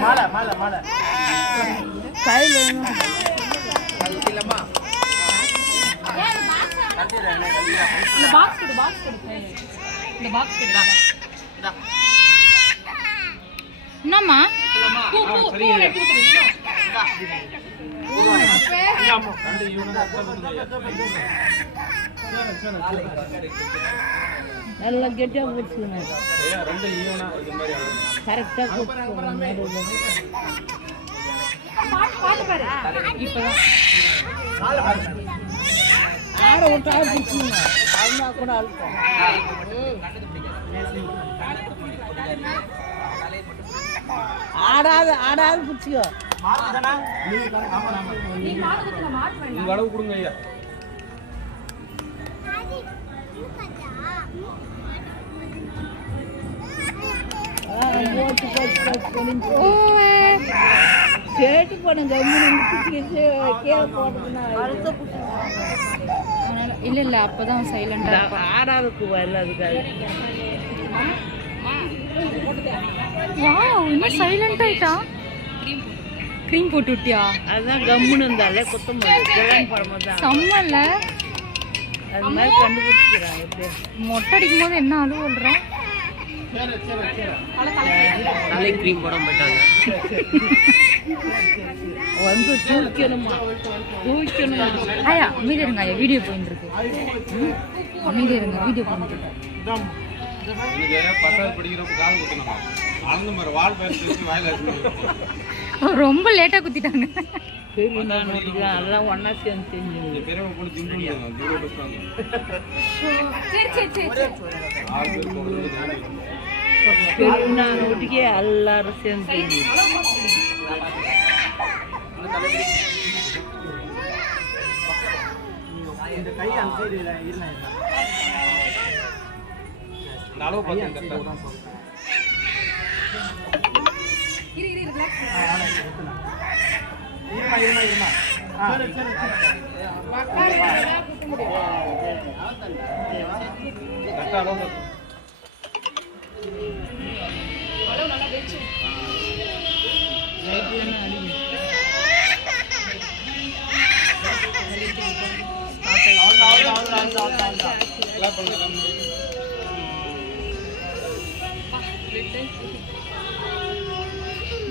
மாலை மாலை மாலை கையில் இந்த பாக்ஸ் கொடு பாக்ஸ் கொடு இந்த பாக்ஸ் கொடுடா என்னம்மா பூ பூ பூ வெட்டி கொடு நல்லா கெட்டியா பிடிச்சிக்கணும் கரெக்டா இப்பதான் ஆட விட்டா பிடிச்சிக்கணும் அதுனா கூட அழுத்தம் ஆடாது ஆடாது பிடிச்சிக்கோ அளவு கொடுங்க ஐயா சேட்டு பண்ணுங்க கீழே போடுறதுன்னா இல்ல இல்ல அப்பதான் சைலண்டா ஆடாத பூவா இல்ல அதுக்காக வாவ் இன்னும் சைலண்ட் ஆயிட்டா க்ரீம் போட்டு விட்டியா அதுதான் கம்முன்னு இருந்தாலே குத்தம் படமா தான் செம்மல்ல அது மாதிரி கண்டுபிடிச்சிக்கிறான் எப்படி மொட்டை அடிக்கும் போது என்ன அழுவுறான் தலை கிரீம் போட மாட்டாங்க வந்து தூக்கணுமா தூக்கணும் ஆயா அமைதி இருங்க ஐயா வீடியோ போயிட்டு இருக்கு அமைதி இருங்க வீடியோ போயிட்டு இருக்கு ரொம்ப லேட்டா குத்திட்டாங்க எல்லாம் ஒன்னா சேர்ந்து பெருநாளுக்கே எல்லாரும் சேர்ந்து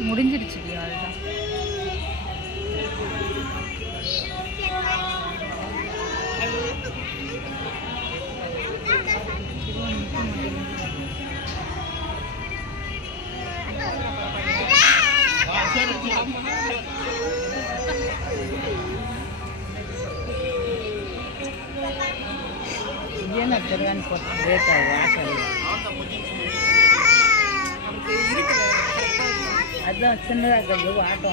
முடிஞ்சிருச்சு அதுதான் ಏನು ತಿರ್ಗಾನಿ ಕೊಟ್ಟು ಬೇಕಾಗಿ ಅದ ಚಿನ್ನದಾಗದು ಆಟೋ